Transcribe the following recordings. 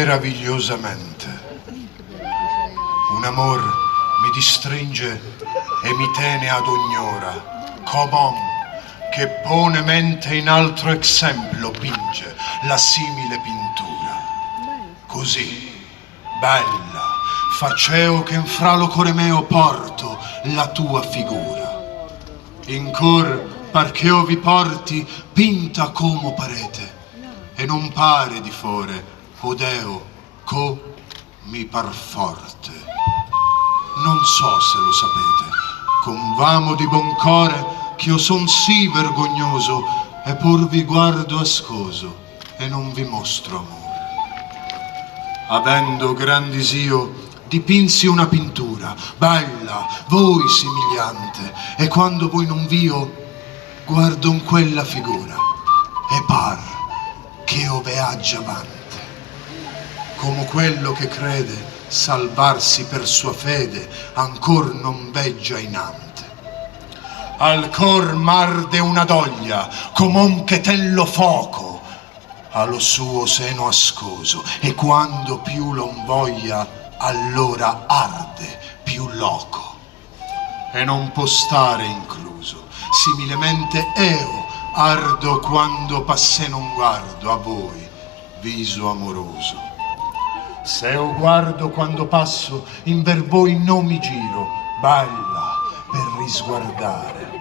meravigliosamente. Un amor mi distringe e mi tene ad ogni ora, com'om che pone mente in altro exemplo pinge la simile pintura. Così, bella, faceo che in fra lo core meo porto la tua figura. In cor par che io vi porti pinta como parete, e non pare di fore, odeo, co mi par forte. Non so se lo sapete, convamo di buon core, ch'io son sì vergognoso, e pur vi guardo ascoso, e non vi mostro amore. Avendo gran disio, dipinsi una pintura, bella, voi simigliante, e quando voi non vio, guardo in quella figura, e par che io veaggia avante, come quello che crede salvarsi per sua fede, ancor non veggia inante. Al cor m'arde una doglia, come un chetello foco, allo suo seno ascoso, e quando più l'on voglia, allora arde più loco. E non può stare incluso, similemente eo ardo quando passè non guardo a voi, viso amoroso. Se io guardo quando passo, in ver voi non mi giro, balla per risguardare.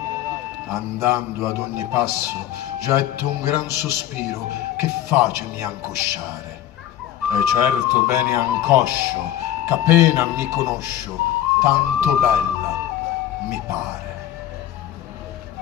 Andando ad ogni passo, getto un gran sospiro che facemi angosciare. E certo bene angoscio, qu'appena mi conoscio, tanto bella mi pare.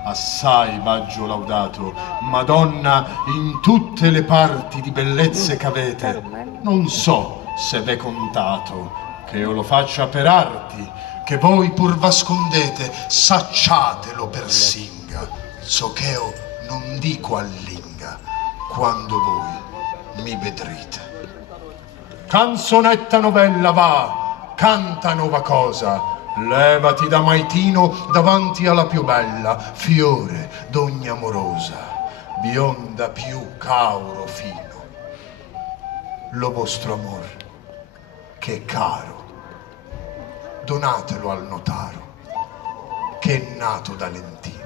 Assai vaggio laudato, Madonna, in tutte le parti di bellezze qu'avete. Non so se v'è contato, che io lo faccia per arti, che voi pur vascondete, sacciatelo per singa, so che io non dico allinga, quando voi mi vedrete. Canzonetta novella va, canta nuova cosa, levati da maitino davanti alla più bella, fiore d'ogni amorosa, bionda più cauro fino. Lo vostro amor, che è caro, donatelo al notaro, che è nato da Lentino.